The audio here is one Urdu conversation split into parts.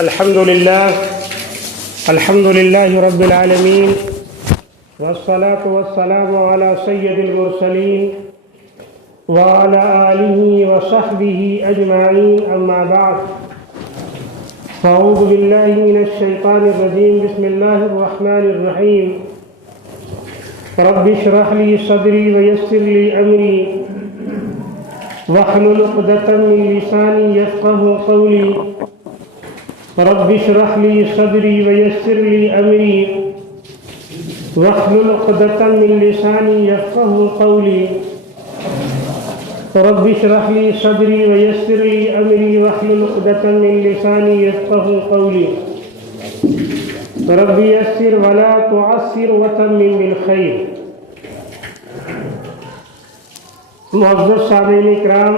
الحمد لله رب العالمين والصلاة والسلام على سيد المرسلين وعلى آله وصحبه أجمعين أما بعد فأعوذ بالله من الشيطان الرجيم بسم الله الرحمن الرحيم رب اشرح لي صدري ويسر لي أمري واحلل عقدة من لساني يفقهوا قولي رب اشرح لي صدري ويسر لي أمري واحلل عقدة من لساني يفقهوا قولي رب اشرح لي صدري ويسر لي أمري واحلل عقدة من لساني يفقهوا قولي رب يسر ولا تعسر وتمم بالخير. معزز سامعین اکرام،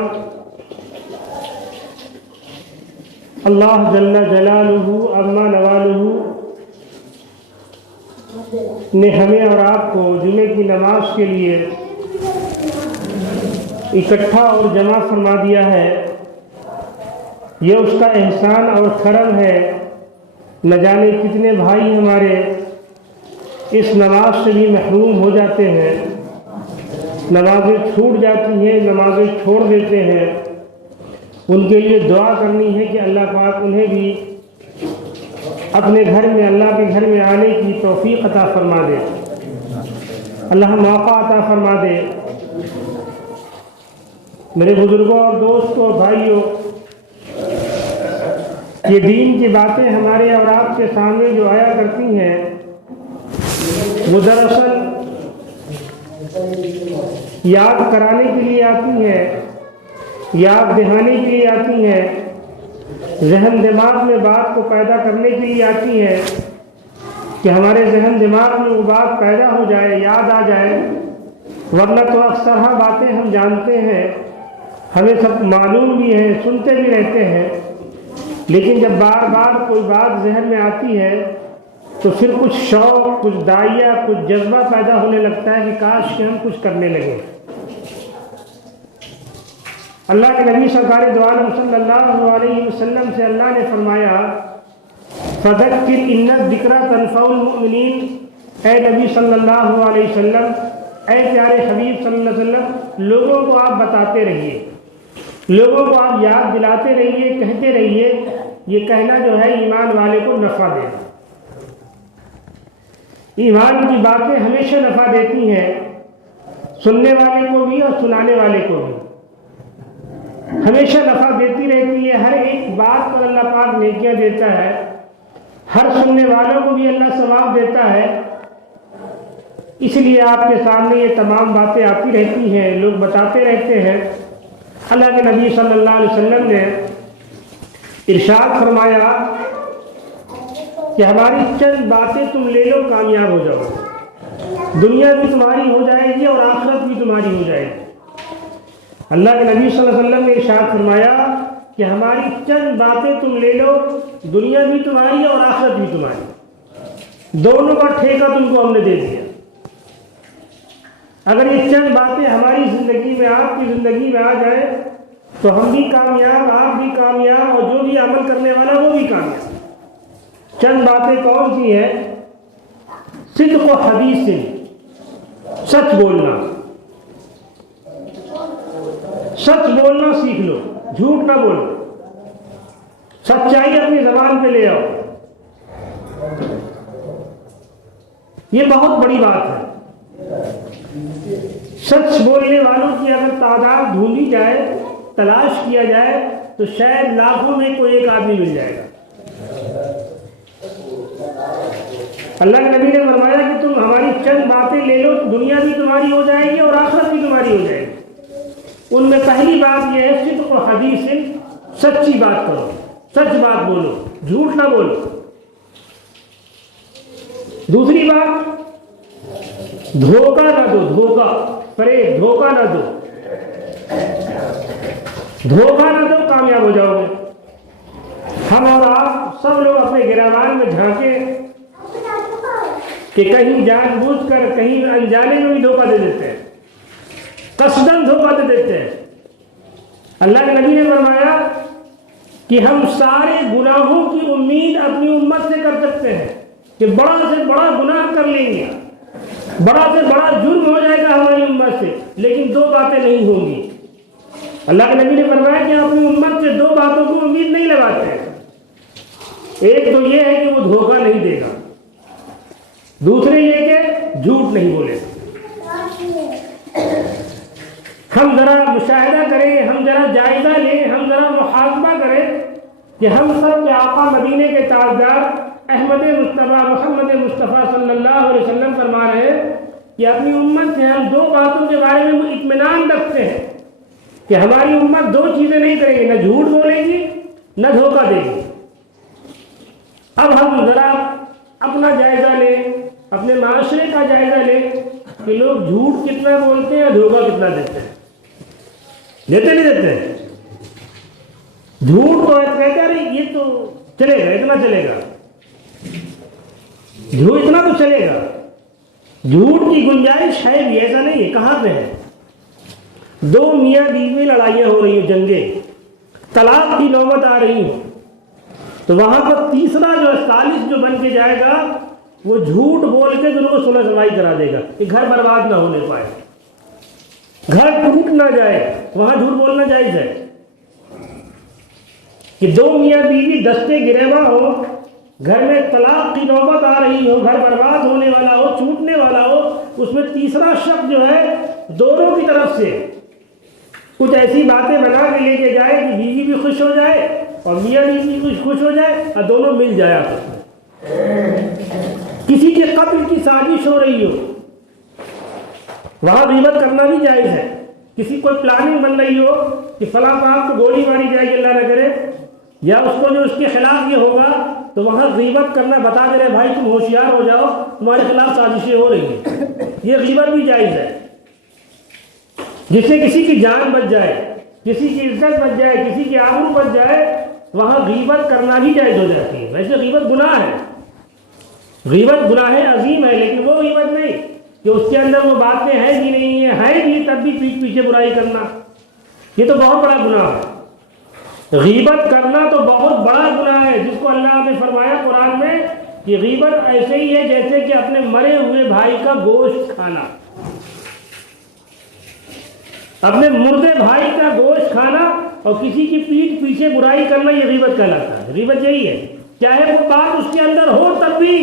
اللہ جل جلالہ عما نوالہ نے ہمیں اور آپ کو جمعے کی نماز کے لیے اکٹھا اور جمع فرما دیا ہے. یہ اس کا احسان اور کرم ہے. نہ جانے کتنے بھائی ہمارے اس نماز سے بھی محروم ہو جاتے ہیں، نمازیں چھوٹ جاتی ہیں، نمازیں چھوڑ دیتے ہیں. ان کے لیے دعا کرنی ہے کہ اللہ پاک انہیں بھی اپنے گھر میں، اللہ کے گھر میں آنے کی توفیق عطا فرما دے، اللہ موقع عطا فرما دے. میرے بزرگوں اور دوستوں، بھائیوں، یہ دین کی باتیں ہمارے اور آپ کے سامنے جو آیا کرتی ہیں وہ دراصل یاد کرانے کے لیے آتی ہیں، یاد دہانے کے لیے آتی ہیں، ذہن دماغ میں بات کو پیدا کرنے کے لیے آتی ہے کہ ہمارے ذہن دماغ میں وہ بات پیدا ہو جائے، یاد آ جائے. ورنہ تو اکثر باتیں ہم جانتے ہیں، ہمیں سب معلوم بھی ہیں، سنتے بھی رہتے ہیں، لیکن جب بار بار کوئی بات ذہن میں آتی ہے تو پھر کچھ شوق، کچھ داعیہ، کچھ جذبہ پیدا ہونے لگتا ہے کہ کاش کہ ہم کچھ کرنے لگیں. اللہ کے نبی سرکار دو عالم صلی اللہ علیہ وسلم سے اللہ نے فرمایا فذکر ان الذکری تنفع المؤمنین. اے نبی صلی اللہ علیہ وسلم، اے پیارے حبیب صلی اللہ علیہ وسلم، لوگوں کو آپ بتاتے رہیے، لوگوں کو آپ یاد دلاتے رہیے، کہتے رہیے. یہ کہنا جو ہے ایمان والے کو نفع دے. ایمان کی باتیں ہمیشہ نفع دیتی ہیں، سننے والے کو بھی اور سنانے والے کو بھی ہمیشہ نفع دیتی رہتی ہے. ہر ایک بات پر اللہ پاک نیکیاں دیتا ہے، ہر سننے والوں کو بھی اللہ ثواب دیتا ہے. اس لیے آپ کے سامنے یہ تمام باتیں آتی رہتی ہیں، لوگ بتاتے رہتے ہیں. اللہ کے نبی صلی اللہ علیہ وسلم نے ارشاد فرمایا کہ ہماری چند باتیں تم لے لو، کامیاب ہو جاؤ. دنیا بھی تمہاری ہو جائے گی اور آخرت بھی تمہاری ہو جائے گی. اللہ کے نبی صلی اللہ علیہ وسلم نے ارشاد فرمایا کہ ہماری چند باتیں تم لے لو، دنیا بھی تمہاری اور آخرت بھی تمہاری، دونوں کا ٹھیکہ تم کو ہم نے دے دیا. اگر یہ چند باتیں ہماری زندگی میں، آپ کی زندگی میں آ جائیں تو ہم بھی کامیاب، آپ بھی کامیاب، اور جو بھی عمل کرنے والا وہ بھی کامیاب. چند باتیں کون سی ہیں؟ صدق و حدیث، سچ بولنا. سچ بولنا سیکھ لو، جھوٹ نہ بولو، سچائی اپنی زبان پہ لے آؤ. یہ بہت بڑی بات ہے. سچ بولنے والوں کی اگر تعداد ڈھونڈی جائے، تلاش کیا جائے تو شاید لاکھوں میں کوئی ایک آدمی مل جائے گا. اللہ کے نبی نے فرمایا کہ تم ہماری چند باتیں لے لو، دنیا بھی تمہاری ہو جائے گی اور آخرت بھی تمہاری ہو جائے گی. ان میں پہلی بات یہ ہے صدق و حدیث، سچی بات کرو، سچ بات بولو، جھوٹ نہ بولو. دوسری بات، دھوکہ نہ دو. دھوکہ، فریب، دھوکہ نہ دو. دھوکہ نہ دو، کامیاب ہو جاؤ گے. ہم اور آپ سب لوگ اپنے گریبان میں جھانکے کہ کہیں جان بوجھ کر، کہیں انجانے میں بھی دھوکہ دے دیتے ہیں، قصداً دھوکہ دے دیتے ہیں. اللہ کے نبی نے فرمایا کہ ہم سارے گناہوں کی امید اپنی امت سے کر سکتے ہیں کہ بڑا سے بڑا گناہ کر لیں گے، بڑا سے بڑا جرم ہو جائے گا ہماری امت سے، لیکن دو باتیں نہیں ہوں گی۔ اللہ کے نبی نے فرمایا کہ اپنی امت سے دو باتوں کو امید نہیں لگاتے ہیں۔ ایک تو یہ ہے کہ وہ دھوکہ نہیں دے گا، دوسرے یہ کہ جھوٹ نہیں بولے گا۔ ہم ذرا مشاہدہ کریں، ہم ذرا جائزہ لیں، ہم ذرا محاسبہ کریں کہ ہم سب کے آقا مدینے کے تاجدار احمد مصطفیٰ محمد مصطفیٰ صلی اللہ علیہ وسلم فرما رہے ہیں کہ اپنی امت سے ہم دو باتوں کے بارے میں اطمینان رکھتے ہیں کہ ہماری امت دو چیزیں نہیں کرے گی، نہ جھوٹ بولے گی نہ دھوکہ دے گی۔ اب ہم ذرا اپنا جائزہ لیں، اپنے معاشرے کا جائزہ لیں کہ لوگ جھوٹ کتنا بولتے ہیں، دھوکہ کتنا دیتے ہیں، دیتے نہیں دیتے ہیں۔ جھوٹ تو کہتے ہیں یہ تو چلے گا، اتنا چلے گا، جھوٹ اتنا تو چلے گا، جھوٹ کی گنجائش ہے بھی، ایسا نہیں ہے، کہاں پہ ہے؟ دو میاں بیوی لڑائیاں ہو رہی ہیں، جنگیں، طلاق کی نوبت آ رہی ہیں، تو وہاں پر تیسرا جو ثالث جو بن کے جائے گا وہ جھوٹ بول کے دونوں کو صلح سمائی کرا دے گا کہ گھر برباد نہ ہونے پائے، گھر ٹوٹ نہ جائے، وہاں جھوٹ بولنا جائز ہے۔ کہ دو میاں بیوی دستے گریباں ہو، گھر میں طلاق کی نوبت آ رہی ہو، گھر برباد ہونے والا ہو، چھوٹنے والا ہو، اس میں تیسرا شخص جو ہے دونوں کی طرف سے کچھ ایسی باتیں بنا کے لے کے جائے کہ بیوی بھی خوش ہو جائے اور میاں بیوی بھی خوش ہو جائے اور دونوں مل جائے آپس میں۔ کسی کے قتل کی سازش ہو رہی ہو، وہاں غیبت کرنا بھی جائز ہے۔ کسی کوئی پلاننگ بن رہی ہو کہ فلاں صاحب کو گولی ماری جائے گی، اللہ نہ کرے، یا اس کو جو اس کے خلاف یہ ہوگا، تو وہاں غیبت کرنا بتا دے رہے بھائی تم ہوشیار ہو جاؤ، تمہارے خلاف سازشیں ہو رہی ہیں، یہ غیبت بھی جائز ہے۔ جس سے کسی کی جان بچ جائے، کسی کی عزت بچ جائے، کسی کی آبرو بچ جائے، وہاں غیبت کرنا بھی جائز ہو جاتی ہے۔ ویسے غیبت گناہ ہے، غیبت گناہ عظیم ہے، لیکن وہ غیبت نہیں کہ اس کے اندر وہ باتیں ہیں بھی نہیں ہیں بھی تب بھی پیٹھ پیچھے برائی کرنا، یہ تو بہت بڑا گناہ ہے۔ غیبت کرنا تو بہت بڑا گناہ ہے، جس کو اللہ نے فرمایا قرآن میں کہ غیبت ایسے ہی ہے جیسے کہ اپنے مرے ہوئے بھائی کا گوشت کھانا، اپنے مردے بھائی کا گوشت کھانا اور کسی کی پیٹھ پیچھے برائی کرنا، یہ غیبت کہلاتا ہے۔ غیبت یہی ہے، چاہے وہ بات اس کے اندر ہو تب بھی،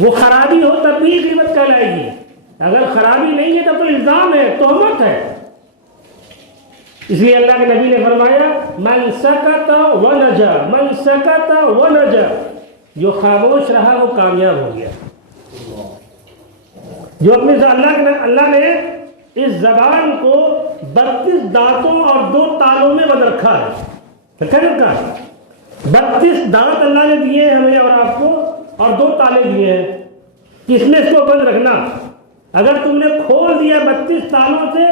وہ خرابی ہو تب بھی غیبت کہلائے گی، اگر خرابی نہیں ہے تو الزام ہے، تہمت ہے۔ اس لیے اللہ کے نبی نے فرمایا من سکت ونجا، من سکت ونجا، جو خاموش رہا وہ کامیاب ہو گیا۔ جو اپنے اللہ نے اس زبان کو 32 دانتوں اور 2 تالوں میں بند رکھا ہے، 32 دانت اللہ نے دیے ہیں ہمیں اور آپ کو، اور 2 تالے دیے ہیں کہ اس میں اس کو بند رکھنا۔ اگر تم نے کھول دیا 32 تالوں سے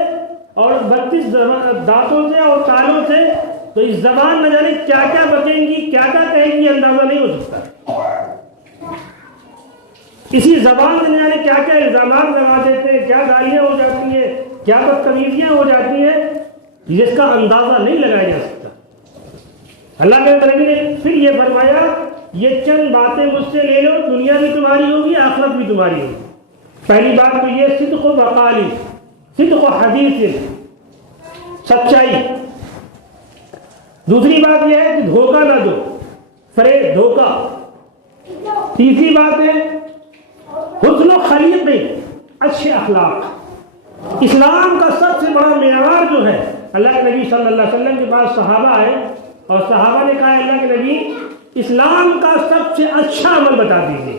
اور 32 دانتوں سے اور تالوں سے، تو اس زبان نہ جانے کیا کیا بچیں گی، کیا کیا کہیں گی، اندازہ نہیں ہو سکتا۔ اسی زبان سے نہ جانے کیا کیا الزامات لگا دیتے ہیں، کیا گالیاں ہو جاتی ہیں، کیا بدتمیزیاں ہو جاتی ہیں، جس کا اندازہ نہیں لگایا جا سکتا۔ اللہ کے نبی نے پھر یہ فرمایا یہ چند باتیں مجھ سے لے لو، دنیا بھی تمہاری ہوگی، آخرت بھی تمہاری ہوگی۔ پہلی بات تو یہ صدق و مقالی، صدق و حدیث، سچائی۔ دوسری بات یہ ہے کہ دھوکہ نہ دو، فریب، دھوکہ۔ تیسری بات ہے حسن و خلیق میں اچھے اخلاق۔ اسلام کا سب سے بڑا معیار جو ہے، اللہ کے نبی صلی اللہ علیہ وسلم کے پاس صحابہ آئے اور صحابہ نے کہا اللہ کے نبی اسلام کا سب سے اچھا عمل بتا دیجیے،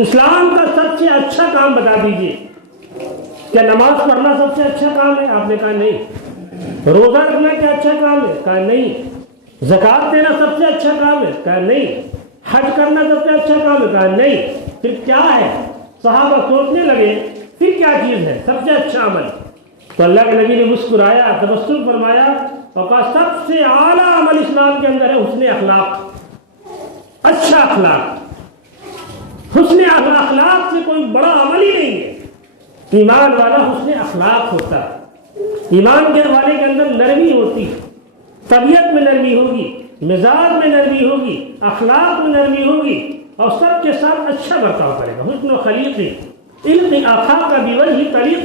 اسلام کا سب سے اچھا کام بتا دیجیے۔ کیا نماز پڑھنا سب سے اچھا کام ہے؟ آپ نے کہا نہیں۔ روزہ رکھنا کیا اچھا کام ہے؟ کہا نہیں۔ زکوٰۃ دینا سب سے اچھا کام ہے؟ کہا نہیں۔ حج کرنا سب سے اچھا کام ہے؟ کہا نہیں۔ پھر کیا ہے؟ صحابہ سوچنے لگے پھر کیا چیز ہے سب سے اچھا عمل؟ تو اللہ کے نبی نے مسکرایا، تبسم فرمایا اور کہا سب سے اعلیٰ عمل اسلام کے اندر ہے حسن اخلاق، اچھا اخلاق۔ حسن اخلاق سے کوئی بڑا عمل ہی نہیں ہے۔ ایمان والا حسن اخلاق ہوتا ہے، ایمان کے والے کے اندر نرمی ہوتی ہے، طبیعت میں نرمی ہوگی، مزاج میں نرمی ہوگی، اخلاق میں نرمی ہوگی، اور سب کے ساتھ اچھا برتاؤ کرے گا۔ حسن و خلیق علم آخا کا بوجہ طریق،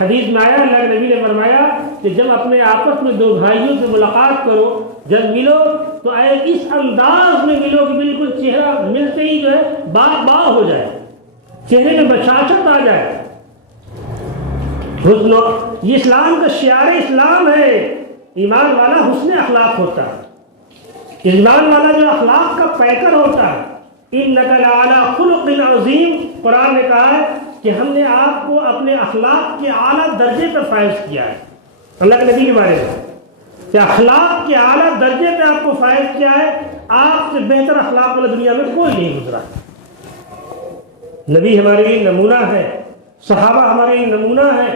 حدیث میں آیا اللہ کے نبی نے فرمایا کہ جب اپنے آپس میں دو بھائیوں سے ملاقات کرو، جب ملو تو اس انداز میں ملو کہ بالکل چہرہ ملتے ہی جو ہے باغ ہو جائے، چہرے میں بشاشت آ جائے۔ حسن، یہ اسلام کا شعار اسلام ہے۔ ایمان والا حسن اخلاق ہوتا ہے، ایمان والا جو اخلاق کا پیکر ہوتا ہے۔ انک لعلی خلق عظیم، قرآن نے کہا ہے کہ ہم نے آپ کو اپنے اخلاق کے اعلیٰ درجے پر فائز کیا ہے۔ اللہ کے نبی کے بارے میں کہ اخلاق کے اعلیٰ درجے پہ آپ کو فائز کیا ہے، آپ سے بہتر اخلاق والا دنیا میں کوئی نہیں گزرا۔ نبی ہمارے لیے نمونہ ہے، صحابہ ہمارے لیے نمونہ ہے،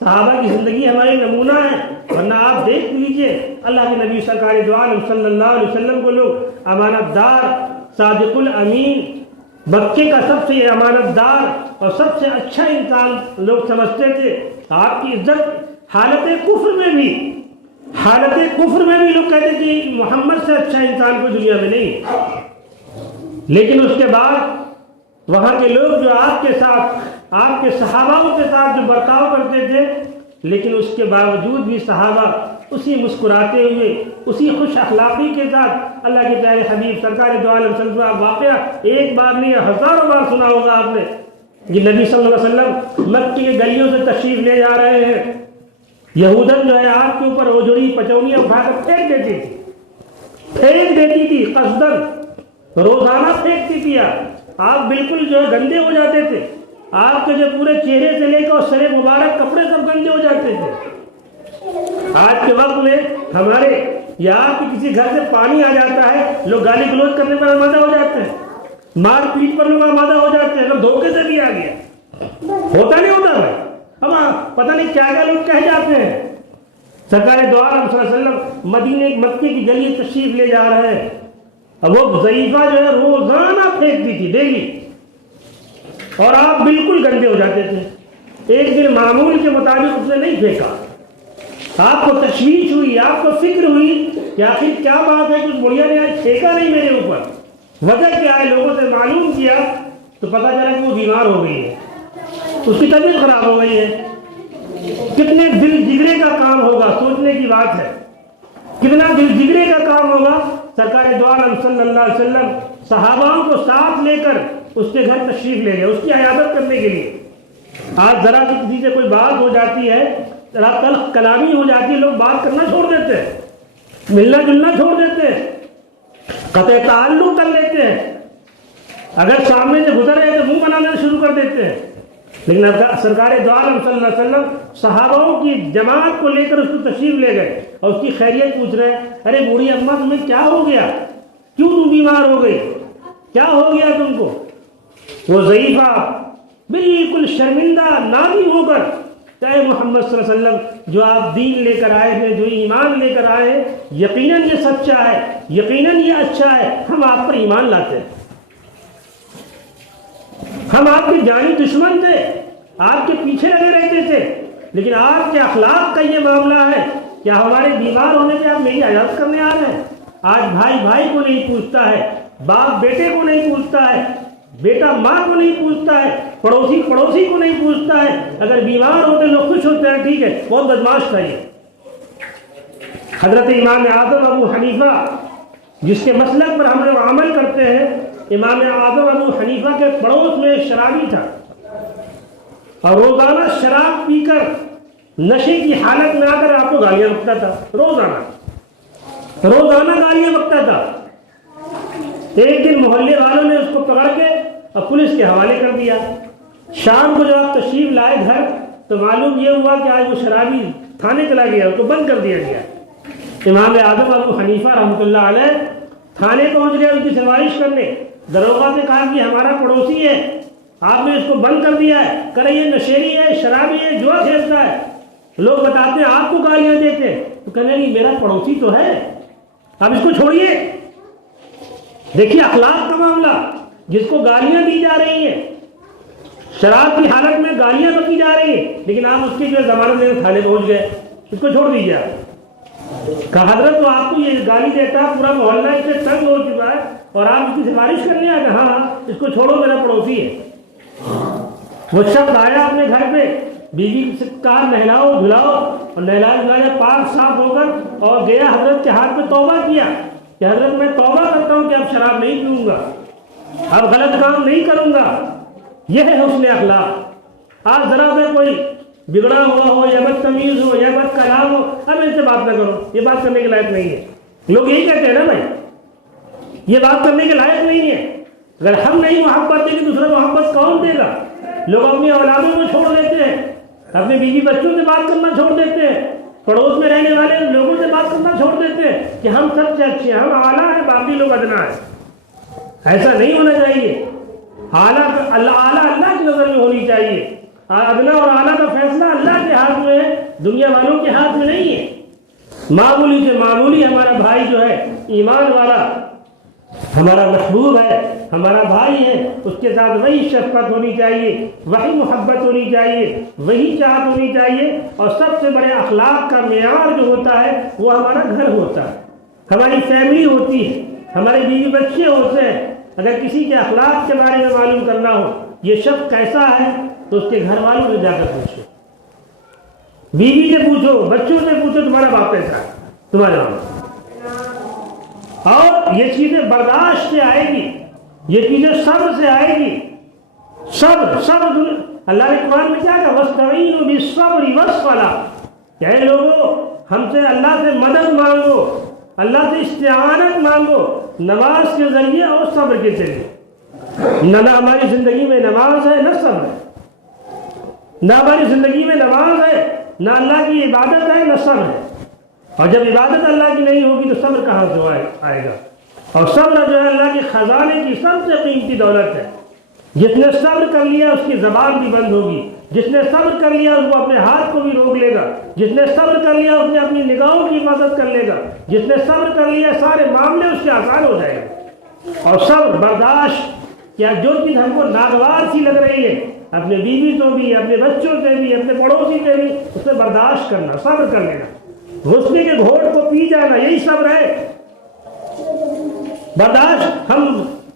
صحابہ کی زندگی ہمارے نمونہ ہے۔ ورنہ آپ دیکھ لیجئے اللہ کے نبی سرکار دو عالم صلی اللہ علیہ وسلم کو لوگ امانت دار، صادق الامین، مکے کا سب سے امانت دار اور سب سے اچھا انسان لوگ سمجھتے تھے۔ آپ کی عزت حالت کفر میں بھی لوگ کہتے تھے کہ محمد سے اچھا انسان کوئی دنیا میں نہیں۔ لیکن اس کے بعد وہاں کے لوگ جو آپ کے ساتھ، آپ کے صحاباؤں کے ساتھ جو برتاؤ کرتے تھے، لیکن اس کے باوجود بھی صحابہ اسی مسکراتے ہوئے، اسی خوش اخلاقی کے ساتھ اللہ کے پیارے حبیب سرکار دو عالم صلی اللہ علیہ وسلم واقعہ ایک بار نہیں ہزاروں بار سنا ہوگا آپ نے، کہ نبی صلی اللہ علیہ وسلم مکے کے گلیوں سے تشریف لے جا رہے ہیں، یہودن جو ہے آپ کے اوپر اوجڑی پچونیاں اٹھا کر پھینک دیتی تھی قصدن، روزانہ پھینکتی تھی۔ آپ بالکل جو ہے گندے ہو جاتے تھے، آپ کے جو پورے چہرے سے لے کر سر مبارک کپڑے سب گندے ہو جاتے تھے۔ آج کے وقت میں ہمارے یا آپ کے کسی گھر سے پانی آ جاتا ہے، لوگ گالی گلوچ کرنے پر آمادہ ہو جاتے ہیں، مار پیٹ پر لوگ آمادہ ہو جاتے ہیں، لوگ دھوکے سے بھی آ گیا، ہوتا نہیں ہوتا ہے، ہم پتہ نہیں کیا کیا لوگ کہہ جاتے ہیں۔ سرکار دو عالم صلی اللہ علیہ وسلم مدینے مکے کی گلی تشریف لے جا رہے ہیں، اب وہ ضعیفہ جو ہے روزانہ پھینکتی تھی ڈیلی، اور آپ بالکل گندے ہو جاتے تھے۔ ایک دن معمول کے مطابق اس نے نہیں پھینکا، آپ کو تشویش ہوئی، آپ کو فکر ہوئی کہ آخر کیا بات ہے، کچھ بڑھیا نے آج پھینکا نہیں میرے اوپر، وجہ کیا ہے؟ لوگوں سے معلوم کیا تو پتہ چلا کہ وہ بیمار ہو گئی ہے، اس کی طبیعت خراب ہو گئی ہے۔ کتنے دل جگرے کا کام ہوگا، سوچنے کی بات ہے، کتنا دل جگرے کا کام ہوگا۔ سرکار دو عالم صلی اللہ علیہ وسلم صحاباؤں کو ساتھ لے کر اس کے گھر تشریف لے گئے اس کی عیادت کرنے کے لیے۔ آج ذرا سی کسی سے کوئی بات ہو جاتی ہے، ذرا تلخ کلامی ہو جاتی ہے، لوگ بات کرنا چھوڑ دیتے ہیں، ملنا جلنا چھوڑ دیتے ہیں، قطع تعلق کر لیتے ہیں، اگر سامنے سے گزر رہے تو منہ بنانا شروع کر دیتے ہیں۔ لیکن سرکار دو عالم صلی اللہ علیہ وسلم صحاباؤں کی جماعت کو لے کر اس کو تشریف لے گئے اور اس کی خیریت پوچھ رہے ہیں، ارے بوڑھی اماں تمہیں کیا ہو گیا، کیوں تم بیمار ہو گئی، کیا ہو گیا تم کو؟ وہ ضعیفہ بالکل شرمندہ نادم ہو کر، اے محمد صلی اللہ علیہ وسلم، جو آپ دین لے کر آئے ہیں، جو ایمان لے کر آئے ہیں، یقیناً یہ سچا ہے، یقیناً یہ اچھا ہے، ہم آپ پر ایمان لاتے ہیں، ہم آپ کے جانی دشمن تھے، آپ کے پیچھے لگے رہتے تھے، لیکن آپ کے اخلاق کا یہ معاملہ ہے کہ ہمارے بیمار ہونے پہ آپ میری عیادت کرنے آ رہے ہیں۔ آج بھائی بھائی کو نہیں پوچھتا ہے، باپ بیٹے کو نہیں پوچھتا ہے، بیٹا ماں کو نہیں پوچھتا ہے، پڑوسی پڑوسی کو نہیں پوچھتا ہے، اگر بیمار ہوتے لوگ خوش ہوتے ہیں، ٹھیک ہے، بہت بدماش تھا یہ۔ حضرت امام اعظم ابو حنیفہ جس کے مسلک پر ہم لوگ عمل کرتے ہیں، امام اعظم ابو حنیفہ کے پڑوس میں ایک شرابی تھا اور روزانہ شراب پی کر نشے کی حالت میں آ کر آپ کو گالیاں بکتا تھا، روزانہ گالیاں بکتا تھا۔ ایک دن محلے والوں نے اس کو پکڑ کے اور پولیس کے حوالے کر دیا۔ شام کو جب آپ تشریف لائے گھر تو معلوم یہ ہوا کہ آج وہ شرابی تھانے چلا گیا، اس کو بند کر دیا گیا۔ امام اعظم ابو حنیفہ رحمۃ اللہ علیہ تھانے پہنچ گئے ان کی سفارش کرنے، دروغہ سے کہا کہ ہمارا پڑوسی ہے، آپ نے اس کو بند کر دیا ہے، کرے یہ نشیری ہے، شرابی ہے، جوا کھیلتا ہے، لوگ بتاتے ہیں آپ کو گالیاں دیتے ہیں، تو کہنے لگے میرا پڑوسی تو ہے، آپ اس کو چھوڑیے۔ دیکھیے اخلاق کا معاملہ، جس کو گالیاں دی جا رہی ہیں، شراب کی حالت میں گالیاں بکی جا رہی ہیں، لیکن آپ اس کی جو ضمانت لے کر تھانے پہنچ گئے، اس کو چھوڑ دیجیے آپ۔ کہا حضرت تو آپ کو یہ گالی دیتا ہے، پورا محلہ اس سے تنگ ہو چکا ہے اور آپ اس کی سفارش کرنے آئے؟ ہاں ہاں اس کو چھوڑو، میرا پڑوسی ہے۔ وہ شخص آیا اپنے گھر پہ، بیوی سے کہا نہلاؤ دھلاؤ، اور نہلایا دھلایا پاک صاف ہو کر اور گیا حضرت کے ہاتھ پہ توبہ کیا کہ حضرت میں توبہ کرتا ہوں کہ اب شراب نہیں پیوں گا، اب غلط کام نہیں کروں گا۔ یہ ہے حسن اخلاق۔ آج ذرا سے کوئی بگڑا ہوا ہو یا بدتمیز ہو یا بد کلام ہو، اب ان سے بات نہ کرو، یہ بات کرنے کے لائق نہیں ہے۔ لوگ یہی کہتے ہیں نا بھائی، یہ بات کرنے کے لائق نہیں ہے۔ اگر ہم نہیں محبت دیں گے دوسرا محبت کون دے گا؟ لوگ اپنی اولادوں کو چھوڑ دیتے ہیں، اپنے بیوی بچوں سے بات کرنا چھوڑ دیتے ہیں، پڑوس میں رہنے والے لوگوں سے بات کرنا چھوڑ دیتے ہیں کہ ہم سب سے اچھے ہیں، ہم اعلیٰ ہیں، باقی لوگ ادنا ہیں۔ ایسا نہیں ہونا چاہیے۔ اعلیٰ اللہ کی نظر میں ہونی چاہیے۔ ادنا اور اعلیٰ کا فیصلہ اللہ کے ہاتھ میں ہے، دنیا والوں کے ہاتھ میں نہیں ہے۔ معمولی سے معمولی ہمارا بھائی جو ہے ایمان والا، ہمارا محبوب ہے، ہمارا بھائی ہے، اس کے ساتھ وہی شفقت ہونی چاہیے، وہی محبت ہونی چاہیے، وہی چاہت ہونی چاہیے۔ اور سب سے بڑے اخلاق کا معیار جو ہوتا ہے وہ ہمارا گھر ہوتا ہے، ہماری فیملی ہوتی ہے، ہمارے بیوی بچے ہوتے ہیں۔ اگر کسی کے اخلاق کے بارے میں معلوم کرنا ہو یہ شخص کیسا ہے تو اس کے گھر والوں سے جا کر پوچھو، بیوی سے پوچھو، بچوں سے پوچھو تمہارا باپ کیسا ہے، تمہارا باپ۔ اور یہ چیزیں برداشت سے آئے گی، یہ چیزیں صبر سے آئے گی۔ صبر اللہ نے قرآن میں کیا کہا؟ وَاسْتَعِينُوا بِالصَّبْرِ وَالصَّلَاةِ، کہ اے لوگوں ہم سے اللہ سے مدد مانگو، اللہ سے استعانت مانگو نماز کے ذریعے اور صبر کے ذریعے۔ نہ ہماری زندگی میں نماز ہے نہ صبر ہے، نہ ہماری زندگی میں نماز ہے، نہ اللہ کی عبادت ہے نہ صبر ہے۔ اور جب عبادت اللہ کی نہیں ہوگی تو صبر کہاں سے آئے گا؟ اور صبر جو ہے اللہ کے خزانے کی سب سے قیمتی دولت ہے۔ جس نے صبر کر لیا اس کی زبان بھی بند ہوگی، جس نے صبر کر لیا اس کو اپنے ہاتھ کو بھی روک لے گا، جس نے صبر کر لیا اس نے اپنی نگاہوں کی حفاظت کر لے گا، جس نے صبر کر لیا سارے معاملے اس کے آسان ہو جائیں گے۔ اور صبر برداشت، کیا جو چیز ہم کو ناگوار سی لگ رہی ہے اپنے بیوی سے بھی، اپنے بچوں سے بھی، اپنے پڑوسی سے بھی، اس میں برداشت کرنا، صبر کر لینا، غصے کے گھونٹ کو پی جانا، یہی صبر ہے۔ برداشت، ہم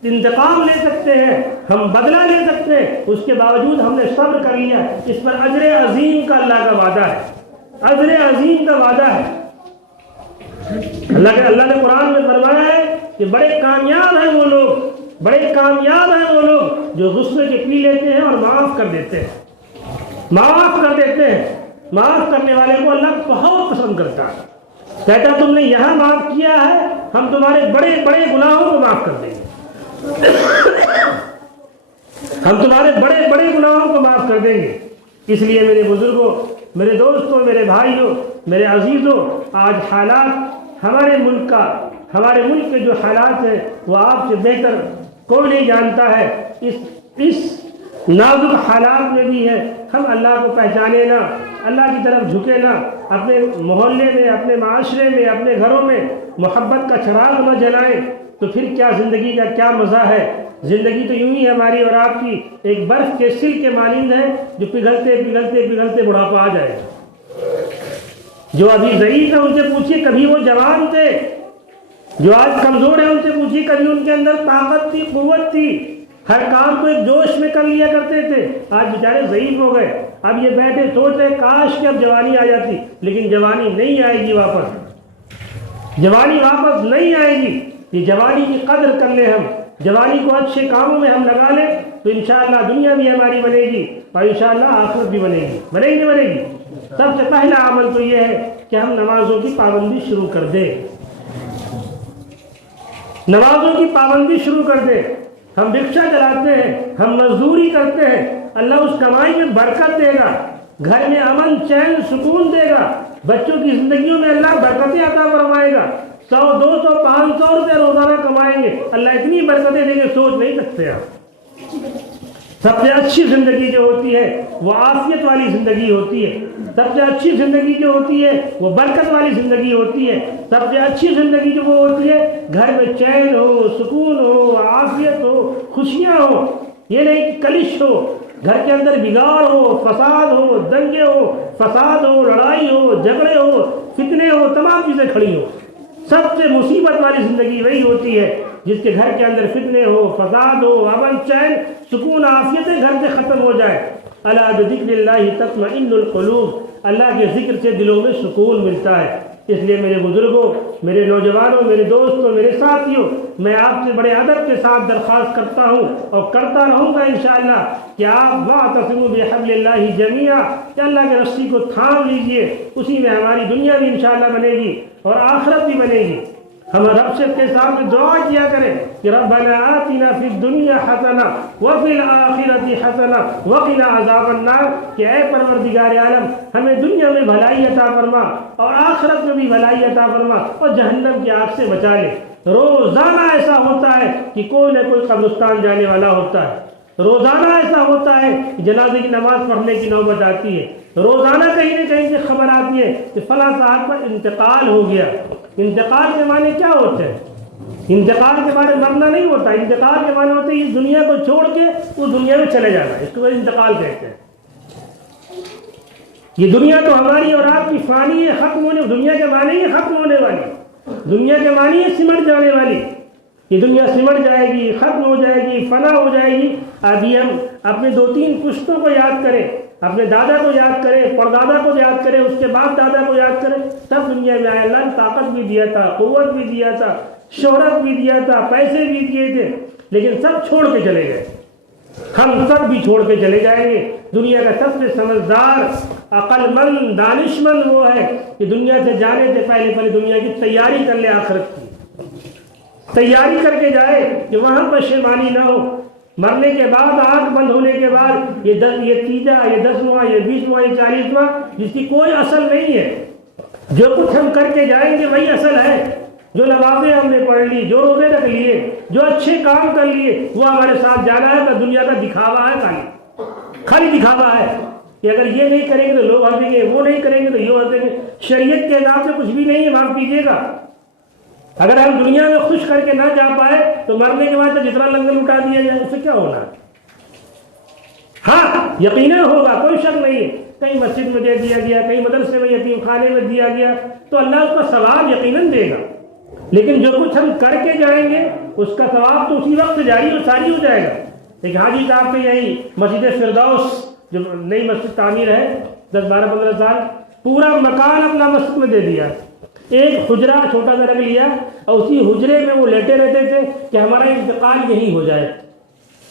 انتقام لے سکتے ہیں، ہم بدلہ لے سکتے ہیں، اس کے باوجود ہم نے صبر کر لیا، اس پر اجر عظیم کا اللہ کا وعدہ ہے، اجر عظیم کا وعدہ ہے۔ اللہ نے قرآن میں فرمایا ہے کہ بڑے کامیاب ہیں وہ لوگ، بڑے کامیاب ہیں وہ لوگ جو غصے کے پی لیتے ہیں اور معاف کر دیتے ہیں، معاف کر دیتے ہیں۔ معاف کرنے والے کو اللہ بہت پسند کرتا ہے، کہتا تم نے یہاں معاف کیا ہے ہم تمہارے بڑے بڑے گناہوں کو معاف کر دیں گے، ہم تمہارے بڑے بڑے گناہوں کو معاف کر دیں گے۔ اس لیے میرے بزرگوں، میرے دوستوں، میرے بھائیوں، میرے عزیزوں، آج حالات ہمارے ملک کے جو حالات ہیں وہ آپ سے بہتر کوئی نہیں جانتا ہے۔ اس نازک حالات میں بھی ہے ہم اللہ کو پہچانے نا، اللہ کی طرف جھکے نا، اپنے محلے میں، اپنے معاشرے میں، اپنے گھروں میں محبت کا چراغ نہ جلائیں تو پھر کیا زندگی کا کیا مزہ ہے؟ زندگی تو یوں ہی ہماری اور آپ کی ایک برف کے سل کے مانند ہے جو پگھلتے پگھلتے پگھلتے بڑھاپا آ جائے گا۔ جو ابھی ضعیف ہے ان سے پوچھیے کبھی وہ جوان تھے، جو آج کمزور ہیں ان سے پوچھیے کبھی ان کے اندر طاقت تھی، قوت تھی، ہر کام کو ایک جوش میں کر لیا کرتے تھے، آج بیچارے ضعیف ہو گئے۔ اب یہ بیٹھے سوچتے کاش کہ اب جوانی آ جاتی، لیکن جوانی نہیں آئے گی واپس، جوانی واپس نہیں آئے گی۔ یہ جوانی کی قدر کر لیں، ہم جوانی کو اچھے کاموں میں ہم لگا لیں تو انشاءاللہ دنیا بھی ہماری بنے گی اور انشاءاللہ آخرت بھی بنے گی۔ سب سے پہلا عمل تو یہ ہے کہ ہم نمازوں کی پابندی شروع کر دیں، نمازوں کی پابندی شروع کر دیں۔ ہم رکشہ چلاتے ہیں، ہم مزدوری کرتے ہیں، اللہ اس کمائی میں برکت دے گا، گھر میں امن چین سکون دے گا، بچوں کی زندگیوں میں اللہ برکتیں عطا فرمائے گا۔ 100 200 500 روپے روزانہ کمائیں گے، اللہ اتنی برکتیں دیں گے سوچ نہیں سکتے آپ۔ سب سے اچھی زندگی جو ہوتی ہے وہ عافیت والی زندگی ہوتی ہے، سب سے اچھی زندگی جو ہوتی ہے وہ برکت والی زندگی ہوتی ہے، سب سے اچھی زندگی جو وہ ہوتی ہے گھر میں چین ہو، سکون ہو، عافیت ہو، خوشیاں ہو، یہ نہیں کہ کلش ہو، گھر کے اندر بگاڑ ہو، فساد ہو، دنگے ہو، فساد ہو، لڑائی ہو، جھگڑے ہو، فتنے ہو، تمام چیزیں کھڑی ہو. سب سے مصیبت والی زندگی وہی ہوتی ہے جس کے گھر کے اندر فتنے ہو، فساد ہو، امن چین سکون عافیتیں گھر سے ختم ہو جائے. الا بذکر اللہ تطمئن القلوب، اللہ کے ذکر سے دلوں میں سکون ملتا ہے. اس لیے میرے بزرگوں، میرے نوجوانوں، میرے دوستوں، میرے ساتھیوں، میں آپ سے بڑے ادب کے ساتھ درخواست کرتا ہوں اور کرتا رہوں گا انشاءاللہ کہ آپ واعتصموا بحبل اللہ جمیعا، کہ اللہ کے رسی کو تھام لیجئے. اسی میں ہماری دنیا بھی انشاءاللہ بنے گی اور آخرت بھی بنے گی. ہم رب سے کے سامنے دعا کیا کریں کہ ربنا آتنا فی الدنیا حسنہ وفی الآخرۃ حسنہ وقنا عذاب النار، کہ اے پروردگار عالم ہمیں دنیا میں بھلائی عطا فرما اور آخرت میں بھی بھلائی عطا فرما اور جہنم کی آگ سے بچا لے. روزانہ ایسا ہوتا ہے کہ کوئی نہ کوئی قبرستان جانے والا ہوتا ہے. روزانہ ایسا ہوتا ہے کہ جنازے کی نماز پڑھنے کی نوبت آتی ہے. روزانہ کہیں نہ کہیں سے خبر آتی ہے کہ فلاں صاحب پر انتقال ہو گیا. انتقال کے معنی کیا ہوتے ہیں؟ انتقال کے معنی مرنا نہیں ہوتا. انتقال کے معنی ہوتے ہیں اس دنیا کو چھوڑ کے اس دنیا میں چلے جانا. اس کو انتقال کہتے ہیں. یہ دنیا تو ہماری اور آپ کی فانی ہے، ختم ہونے. دنیا کے معنی ہے ختم ہونے والی. دنیا کے معنی ہے سمٹ جانے والی. یہ دنیا سمٹ جائے گی، ختم ہو جائے گی، فنا ہو جائے گی. ابھی ہم اپنے 2-3 پشتوں کو یاد کریں، اپنے دادا کو یاد کریں، پردادا کو یاد کریں، اس کے بعد دادا کو یاد کریں. سب دنیا میں آئے. اللہ نے طاقت بھی دیا تھا، قوت بھی دیا تھا، شہرت بھی دیا تھا، پیسے بھی دیے تھے، لیکن سب چھوڑ کے چلے گئے. ہم سب بھی چھوڑ کے چلے جائیں گے. دنیا کا سب سے سمجھدار، عقل مند، دانش مند وہ ہے کہ دنیا سے جانے سے پہلے دنیا کی تیاری کر لے. آخرت کی تیاری کر کے جائے کہ وہاں پشیمانی نہ ہو. مرنے کے بعد، آنکھ بند ہونے کے بعد یہ 30واں، یہ 10واں، یہ 20واں، یہ 40واں، جس کی کوئی اصل نہیں ہے. جو کچھ ہم کر کے جائیں گے وہی اصل ہے. جو نمازیں ہم نے پڑھ لی، جو روزے رکھ لیے، جو اچھے کام کر لیے، وہ ہمارے ساتھ جانا ہے. تو دنیا کا دکھاوا ہے، خالی دکھاوا ہے کہ اگر یہ نہیں کریں گے تو لوگ ہنسیں گے، وہ نہیں کریں گے تو یہ ہنسیں گے. شریعت کے حساب سے کچھ بھی نہیں ہے. معاف کیجیے گا، اگر ہم دنیا میں خوش کر کے نہ جا پائے تو مرنے کے بعد جتنا لنگر اٹھا دیا جائے اس سے کیا ہونا ہے؟ ہاں یقیناً ہوگا، کوئی شک نہیں ہے. کہیں مسجد میں دے دیا گیا، کہیں مدرسے میں، یتیم خانے میں دیا گیا تو اللہ اس کا ثواب یقیناً دے گا. لیکن جو کچھ ہم کر کے جائیں گے اس کا ثواب تو اسی وقت جاری و ساری ہو جائے گا. ایک حاجی صاحب کے یہی مسجد فردوس جو نئی مسجد تعمیر ہے 10-12-15 سال، پورا مکان اپنا مسجد میں دے دیا. ایک حجرہ چھوٹا سا رکھ لیا اور اسی حجرے میں وہ لیٹے رہتے تھے کہ ہمارا انتقال یہی ہو جائے.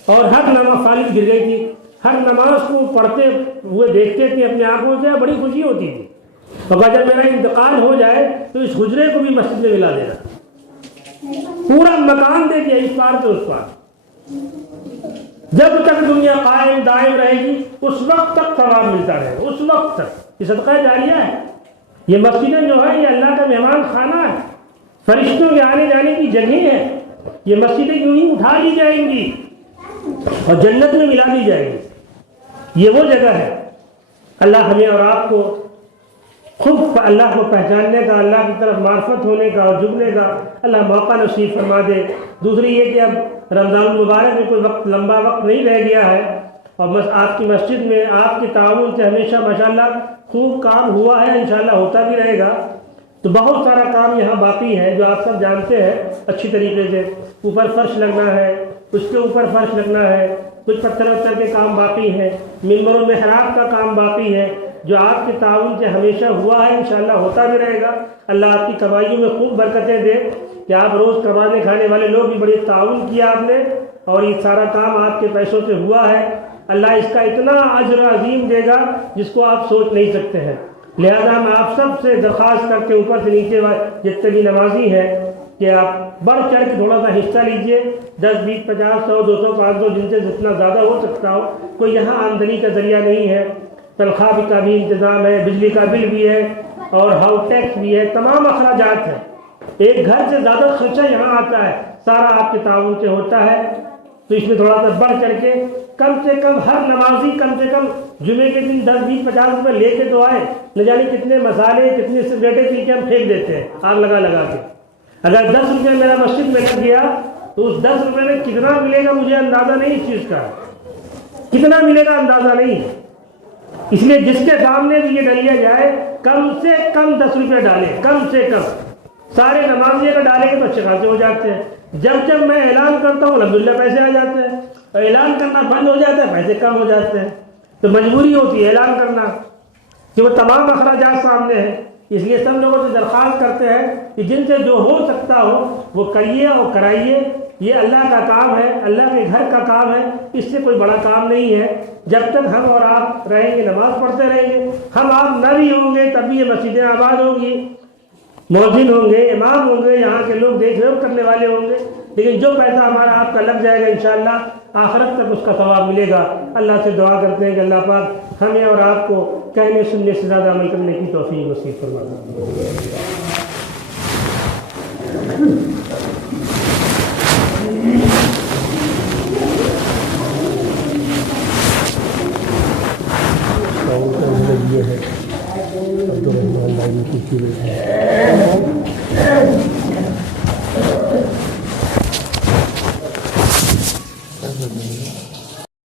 اور ہر نماز خالد گر گئی تھی، ہر نماز کو پڑھتے ہوئے دیکھتے تھے اپنی آنکھوں سے، بڑی خوشی ہوتی تھی. اور جب میرا انتقال ہو جائے تو اس حجرے کو بھی مسجد میں ملا دینا. پورا مکان دے دیا اس پار سے اس پار. جب تک دنیا قائم دائم رہے گی اس وقت تک ثواب ملتا رہے گا. اس وقت تک یہ صدقہ جاریہ ہے. یہ مسجدیں جو ہے یہ اللہ کا مہمان خانہ ہے، فرشتوں کے آنے جانے کی جگہ ہے. یہ مسجدیں یوں ہی اٹھا لی جائیں گی اور جنت میں ملا دی جائیں گی. یہ وہ جگہ ہے. اللہ ہمیں اور آپ کو خود اللہ کو پہچاننے کا، اللہ کی طرف معرفت ہونے کا اور جھکنے کا اللہ موقع نصیب فرما دے. دوسری یہ کہ اب رمضان المبارک میں کوئی وقت، لمبا وقت نہیں رہ گیا ہے اور بس آپ کی مسجد میں آپ کے تعاون سے ہمیشہ ماشاءاللہ خوب کام ہوا ہے، انشاءاللہ ہوتا بھی رہے گا. تو بہت سارا کام یہاں باقی ہے جو آپ سب جانتے ہیں اچھی طریقے سے. اوپر فرش لگنا ہے، اس کے اوپر فرش لگنا ہے، کچھ پتھر وتھر کے کام باقی ہیں، ممبر و محراب کا کام باقی ہے جو آپ کے تعاون سے ہمیشہ ہوا ہے، انشاءاللہ ہوتا بھی رہے گا. اللہ آپ کی کمائیوں میں خوب برکتیں دے کہ آپ روز کمانے کھانے والے لوگ بھی بڑی تعاون کیا آپ نے اور یہ سارا کام آپ کے پیسوں سے ہوا ہے. اللہ اس کا اتنا اجر عظیم دے گا جس کو آپ سوچ نہیں سکتے ہیں. لہذا ہم آپ سب سے درخواست کرتے اوپر سے نیچے جتنے بھی نمازی ہیں کہ آپ بڑھ چڑھ کے تھوڑا سا حصہ لیجئے. 10, 20, 50, 100, 200, 500 جن سے جتنا زیادہ ہو سکتا ہو. کوئی یہاں آمدنی کا ذریعہ نہیں ہے، تنخواہ کا بھی انتظام ہے، بجلی کا بل بھی ہے اور ہاؤس ٹیکس بھی ہے، تمام اخراجات ہیں. ایک گھر سے زیادہ خرچہ یہاں آتا ہے، سارا آپ کے تعاون سے ہوتا ہے. تو اس میں تھوڑا سا بڑھ چڑھ کے کم سے کم ہر نمازی کم سے کم جمعے کے دن 10, 20, 50 روپے لے کے تو آئے. نہ جانے کتنے مسالے، کتنے سگریٹیں پی کے ہم پھینک دیتے ہیں آگ لگا لگا کے. اگر 10 روپے میرا مسجد میں لگ گیا تو اس 10 روپے میں کتنا ملے گا مجھے اندازہ نہیں اس چیز کا. کتنا ملے گا اندازہ نہیں ہے. اس لیے جس کے سامنے بھی یہ ڈالیا جائے کم سے کم 10 روپے ڈالیں, کم سے کم. سارے نمازی اگر ڈالیں گے تو اچھے خاصے ہو جاتے ہیں. جب میں اعلان کرتا ہوں الحمدللہ پیسے آ جاتے ہیں, اور اعلان کرنا بند ہو جاتا ہے پیسے کم ہو جاتے ہیں. تو مجبوری ہوتی ہے اعلان کرنا کہ وہ تمام اخراجات سامنے ہیں. اس لیے سب لوگوں سے درخواست کرتے ہیں کہ جن سے جو ہو سکتا ہو وہ کریے اور کرائیے. یہ اللہ کا کام ہے, اللہ کے گھر کا کام ہے, اس سے کوئی بڑا کام نہیں ہے. جب تک ہم اور آپ رہیں گے نماز پڑھتے رہیں گے, ہم آپ نہ بھی ہوں گے تب بھی یہ مسجدیں آباد ہوں گی, مؤذن ہوں گے, امام ہوں گے, یہاں کے لوگ دیکھ ریکھ کرنے والے ہوں گے. لیکن جو پیسہ ہمارا آپ کا لگ جائے گا انشاءاللہ آخرت تک اس کا ثواب ملے گا. اللہ سے دعا کرتے ہیں کہ اللہ پاک ہمیں اور آپ کو کہنے سننے سے زیادہ عمل کرنے کی توفیق نصیب فرمائے. یہ ہے عبدالرحمن بھائی کی چیز ہے.